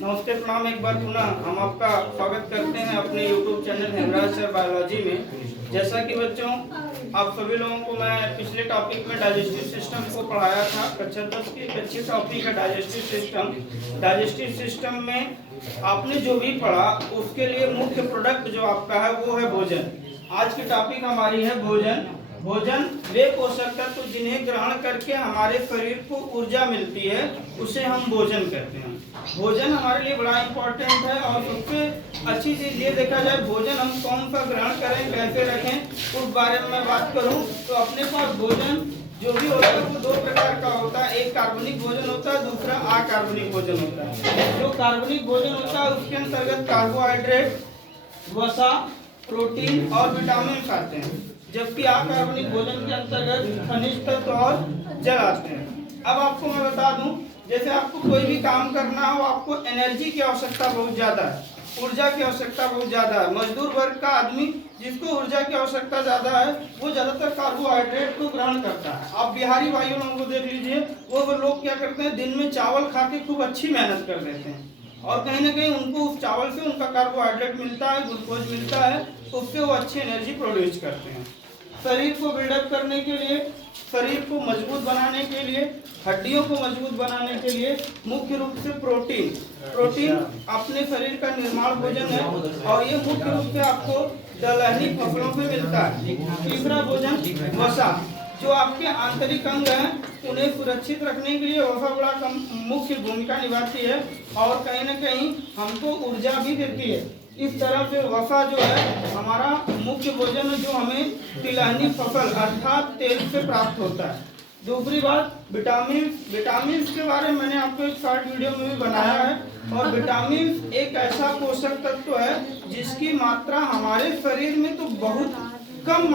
नमस्ते, प्रणाम। एक बार पुनः हम आपका स्वागत करते हैं अपने YouTube channel Hemraj sir biology में। जैसा कि बच्चों, आप सभी लोगों को मैं पिछले टॉपिक में डाइजेस्टिव सिस्टम को पढ़ाया था। कक्षा 10 की एक अच्छी टॉपिक है डाइजेस्टिव सिस्टम। डाइजेस्टिव सिस्टम में आपने जो भी पढ़ा उसके लिए मुख्य प्रोडक्ट जो आपका है वो है भोजन। आज की टॉपिक हमारी है भोजन। भोजन वे पोषक तत्व जिन्हें ग्रहण करके हमारे शरीर को ऊर्जा मिलती है उसे हम भोजन कहते हैं। भोजन हमारे लिए बड़ा इम्पोर्टेंट है और सबसे अच्छी चीज ये देखा जाए भोजन हम कौन सा ग्रहण करें, कैसे रखें, उस बारे में मैं बात करूं तो अपने पास भोजन जो भी होता है वो दो प्रकार का होता है। एक कार्बनिक भोजन होता है, दूसरा अकार्बनिक भोजन होता है। जो कार्बनिक भोजन होता है उसके अंतर्गत कार्बोहाइड्रेट, वसा, प्रोटीन और विटामिन आते हैं, जबकि अकार्बनिक भोजन के अंतर्गत खनिज तत्व और जल आते हैं। अब आपको मैं बता दूं, जैसे आपको कोई भी काम करना हो, आपको एनर्जी की आवश्यकता बहुत ज्यादा है, ऊर्जा की आवश्यकता बहुत ज्यादा है। मजदूर वर्ग का आदमी जिसको ऊर्जा की आवश्यकता ज्यादा है वो ज्यादातर कार्बोहाइड्रेट को ग्रहण करता है। आप बिहारी भाइयों लोगों को देख लीजिए, वो लोग क्या करते हैं, दिन में चावल खा के खूब अच्छी मेहनत कर देते हैं और कहीं ना कहीं उनको उस चावल से उनका कार्बोहाइड्रेट मिलता है, ग्लूकोज मिलता है, उससे वो अच्छी एनर्जी प्रोड्यूस करते हैं। शरीर को बिल्डअप करने के लिए, शरीर को मजबूत बनाने के लिए, हड्डियों को मजबूत बनाने के लिए मुख्य रूप से प्रोटीन अपने शरीर का निर्माण भोजन है और ये मुख्य रूप से आपको दलहनी फसलों से मिलता है। तीसरा भोजन वसा, जो आपके आंतरिक अंग हैं उन्हें सुरक्षित रखने के लिए वसा बड़ा मुख्य भूमिका निभाती है और कहीं ना कहीं हमको ऊर्जा भी देती है। इस तरह से वसा जो है हमारा मुख्य भोजन है जो हमें तिलहनी फसल अर्थात तेल से प्राप्त होता है। दूसरी बात विटामिन के बारे में मैंने आपको एक शॉर्ट वीडियो में भी बनाया है और विटामिन एक ऐसा पोषक तत्व है जिसकी मात्रा हमारे शरीर में तो बहुत कम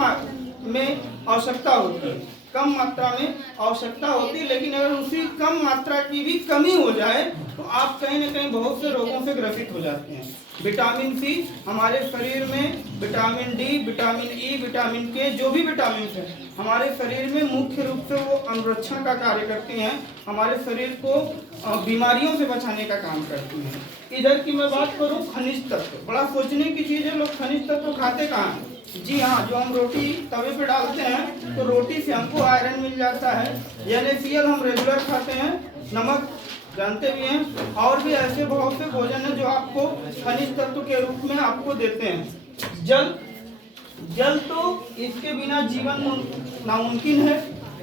में आवश्यकता होती है, कम मात्रा में आवश्यकता होती है, लेकिन अगर उसी कम मात्रा की भी कमी हो जाए तो आप कहीं ना कहीं बहुत से रोगों से ग्रसित हो जाते हैं। विटामिन सी हमारे शरीर में, vitamin D, vitamin E, vitamin के, जो भी विटामिन है हमारे शरीर में मुख्य रूप से वो अनुरक्षण का कार्य करती हैं, हमारे शरीर को बीमारियों से बचाने का काम करती हैं। इधर की मैं बात करूं खनिज तत्व, बड़ा सोचने की चीज़ है, लोग खनिज तत्व खाते कहाँ हैं? जी हाँ, जो हम रोटी तवे पे डालते हैं तो रोटी से हमको आयरन मिल जाता है। NaCl हम रेगुलर खाते हैं, नमक जानते भी हैं, और भी ऐसे बहुत से भोजन है जो आपको खनिज तत्व के रूप में आपको देते हैं। जल तो इसके बिना जीवन नामुमकिन है,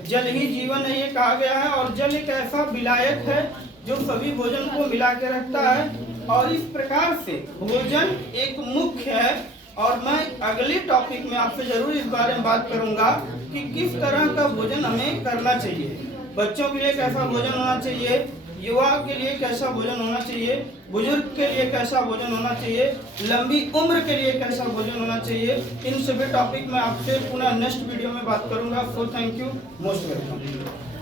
जल ही जीवन है ये कहा गया है और जल एक ऐसा विलायक है जो सभी भोजन को मिला के रखता है और इस प्रकार से भोजन एक मुख्य है। और मैं अगले टॉपिक में आपसे जरूर इस बारे में बात करूंगा कि किस तरह का भोजन हमें करना चाहिए। बच्चों के लिए कैसा भोजन होना चाहिए, युवा के लिए कैसा भोजन होना चाहिए, बुजुर्ग के लिए कैसा भोजन होना चाहिए, लंबी उम्र के लिए कैसा भोजन होना चाहिए, इन सभी टॉपिक में आपसे पुनः नेक्स्ट वीडियो में बात करूंगा। So thank you, most welcome.